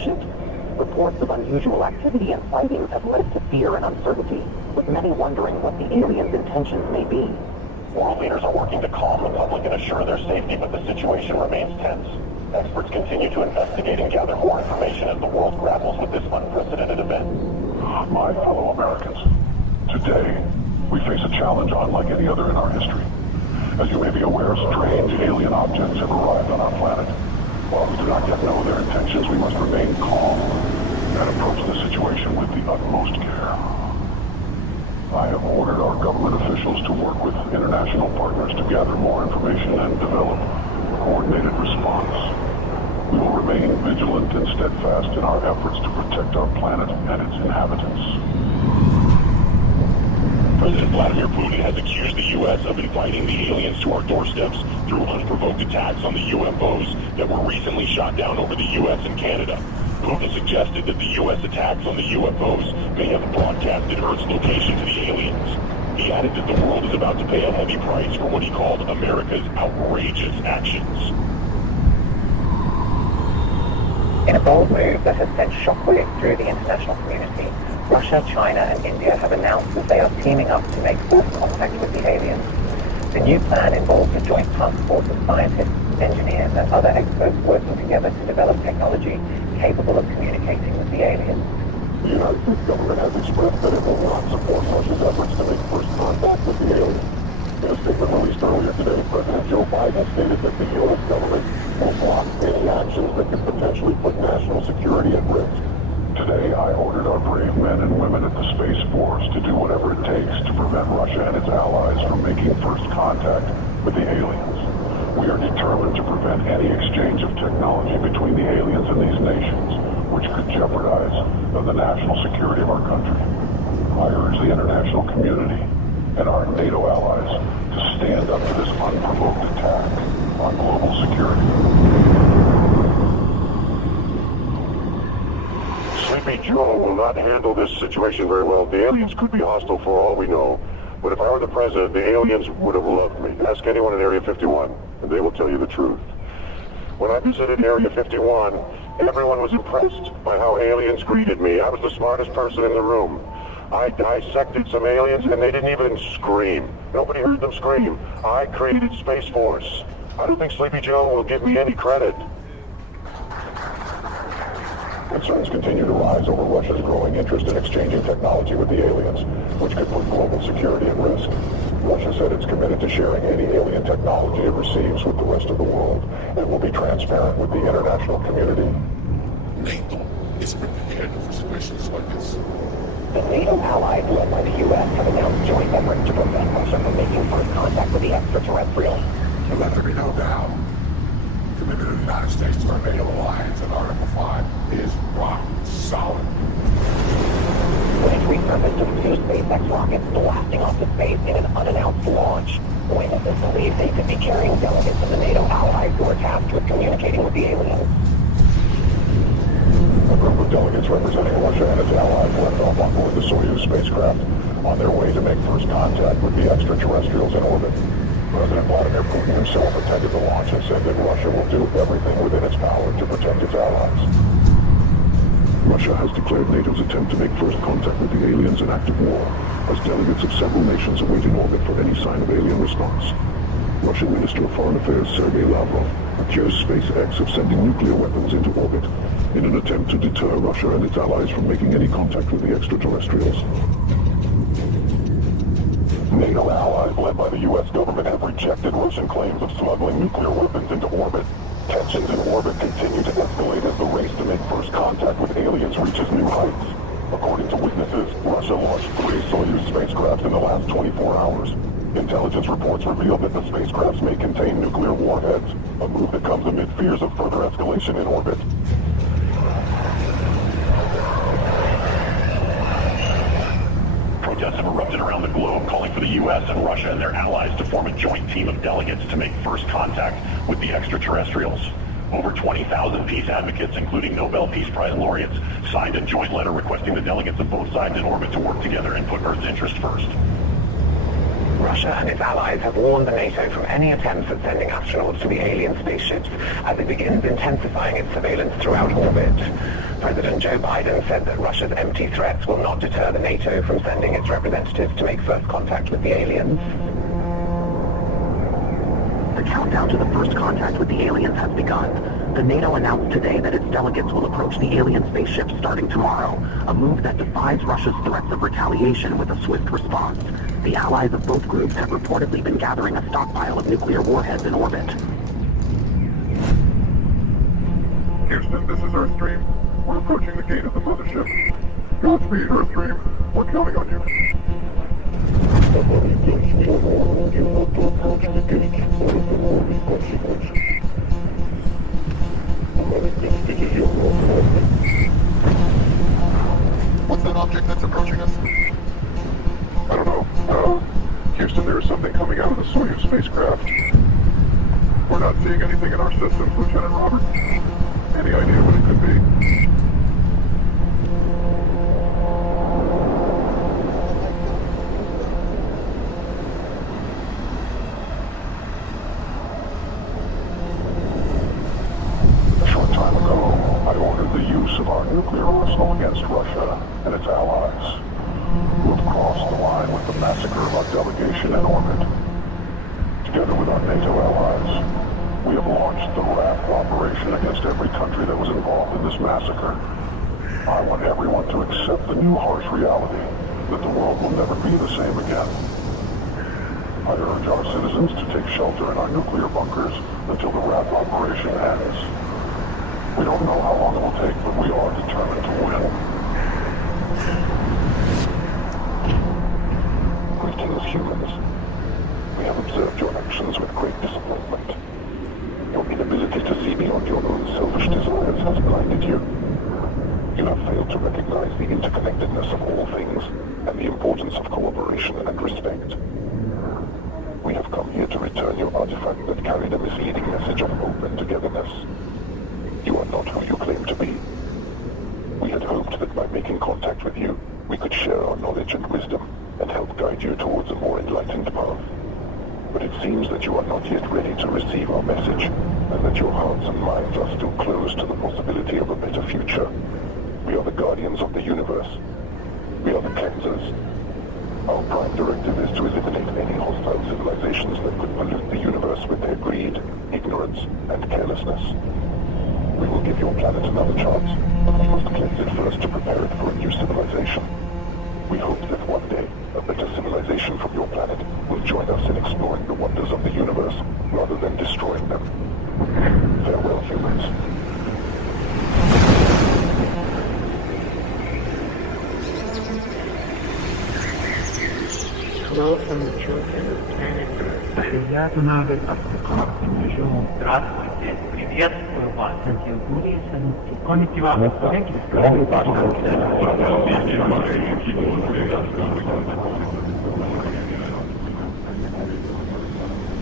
spaceship. Reports of unusual activity and sightings have led to fear and uncertainty, with many wondering what the aliens' intentions may be. World leaders are working to calm the public and assure their safety, but the situation remains tense. Experts continue to investigate and gather more information as the world grapples with this unprecedented event. My fellow Americans, today we face a challenge unlike any other in our history. As you may be aware, strange alien objects have arrived on our planet. While we do not yet know their intentions, we must remain calm and approach the situation with the utmost care. I have ordered our government officials to work with international partners to gather more information and develop a coordinated response. We will remain vigilant and steadfast in our efforts to protect our planet and its inhabitants. President Vladimir Putin has accused the U.S. of inviting the aliens to our doorsteps through unprovoked attacks on the UFOs that were recently shot down over the U.S. and Canada. Putin suggested that the U.S. attacks on the UFOs may have broadcasted Earth's location to the aliens. He added that the world is about to pay a heavy price for what he called America's outrageous actions. In a bold move that has sent shockwaves through the international community, Russia, China, and India have announced that they are teaming up to make first contact with the aliens. The new plan involves a joint task force of scientists, engineers, and other experts working together to develop technology capable of communicating with the aliens. The United States government has expressed that it will not support Russia's efforts to make first contact with the aliens. In a statement released earlier today, President Joe Biden stated that the U.S. government will block any actions that could potentially put national security at risk. Today, I ordered our brave men and women at the Space Force to do whatever it takes to prevent Russia and its allies from making first contact with the aliens. We are determined to prevent any exchange of technology between the aliens and these nations, which could jeopardize the national security of our country. I urge the international community and our NATO allies to stand up to this unprovoked attack on global security. Sleepy Joe will not handle this situation very well. The aliens could be hostile for all we know. But if I were the president, the aliens would have loved me. Ask anyone in Area 51, and they will tell you the truth. When I visited Area 51, everyone was impressed by how aliens greeted me. I was the smartest person in the room. I dissected some aliens, and they didn't even scream. Nobody heard them scream. I created Space Force. I don't think Sleepy Joe will give me any credit. Concerns continue to rise over Russia's growing interest in exchanging technology with the aliens, which could put global security at risk. Russia said it's committed to sharing any alien technology it receives with the rest of the world, and will be transparent with the international community. NATO is prepared for situations like this. The NATO allies led by the U.S. have announced joint efforts to prevent Russia from making first contact with the extraterrestrials. So let there be no doubt. The commitment of the United States to our NATO alliance in Article 5 is rock solid. When it resurfaced of two SpaceX rockets blasting off to space in an unannounced launch, witnesses believe they could be carrying delegates of the NATO allies who are tasked with communicating with the aliens. A group of delegates representing Russia and its allies left off on board the Soyuz spacecraft on their way to make first contact with the extraterrestrials in orbit. President Vladimir Putin himself attended the launch and said that Russia will do everything within its power to protect its allies. Russia has declared NATO's attempt to make first contact with the aliens an act of war, as delegates of several nations await in orbit for any sign of alien response. Russian Minister of Foreign Affairs Sergei Lavrov accused SpaceX of sending nuclear weapons into orbit in an attempt to deter Russia and its allies from making any contact with the extraterrestrials. NATO allies led by the U.S. government have rejected Russian claims of smuggling nuclear weapons into orbit. Tensions in orbit continue to escalate as the race to make first contact with aliens reaches new heights. According to witnesses, Russia launched 3 Soyuz spacecraft in the last 24 hours. Intelligence reports reveal that the spacecrafts may contain nuclear warheads, a move that comes amid fears of further escalation in orbit. Protests have erupted around the globe, calling for the U.S. and Russia and their allies to form a joint team of delegates to make first contact with the extraterrestrials. Over 20,000 peace advocates, including Nobel Peace Prize laureates, signed a joint letter requesting the delegates of both sides in orbit to work together and put Earth's interest first. Russia and its allies have warned the NATO from any attempts at sending astronauts to the alien spaceships as it begins intensifying its surveillance throughout orbit. President Joe Biden said that Russia's empty threats will not deter the NATO from sending its representatives to make first contact with the aliens. The countdown to the first contact with the aliens has begun. The NATO announced today that its delegates will approach the alien spaceships starting tomorrow, a move that defies Russia's threats of retaliation with a swift response. The allies of both groups have reportedly been gathering a stockpile of nuclear warheads in orbit. Houston, this is Earthstream. We're approaching the gate of the mothership. Godspeed, Earthstream. We're counting on you. What's that object that's approaching us? I don't know. Houston, there is something coming out of the Soyuz spacecraft. We're not seeing anything in our systems, Lieutenant Robert. Any idea what it could be? A short time ago, I ordered the use of our nuclear arsenal against Russia and its allies, who have crossed the line with the massacre of our delegation in orbit. Together with our NATO allies, we have launched the wrath operation against every country that was involved in this massacre. I want everyone to accept the new harsh reality that the world will never be the same again. I urge our citizens to take shelter in our nuclear bunkers until the wrath operation ends. We don't know how long it will take, but we are determined to win. Greetings, humans. We have observed your actions with great disappointment. Your inability to see beyond your own selfish desires has blinded you. You have failed to recognize the interconnectedness of all things and the importance of cooperation and respect. We have come here to return your artifact that carried a misleading message of hope and togetherness. You are not who you claim to be. We had hoped that by making contact with you, we could share our knowledge and wisdom and help guide you towards a more enlightened path. But it seems that you are not yet ready to receive our message, and that your hearts and minds are still closed to the possibility of a better future. We are the guardians of the universe. We are the cleansers. Our prime directive is to eliminate any hostile civilizations that could pollute the universe with their greed, ignorance, and carelessness. We will give your planet another chance, but we must cleanse it first to prepare it for a new civilization. We hope that one day, a better civilization from your planet will join us in exploring the wonders of the universe, rather than destroying them. Farewell, humans. Hello from the children of planet Earth. Приятно Здравствуйте. Приветствую вас на территории Санити. Коннектива. Всякий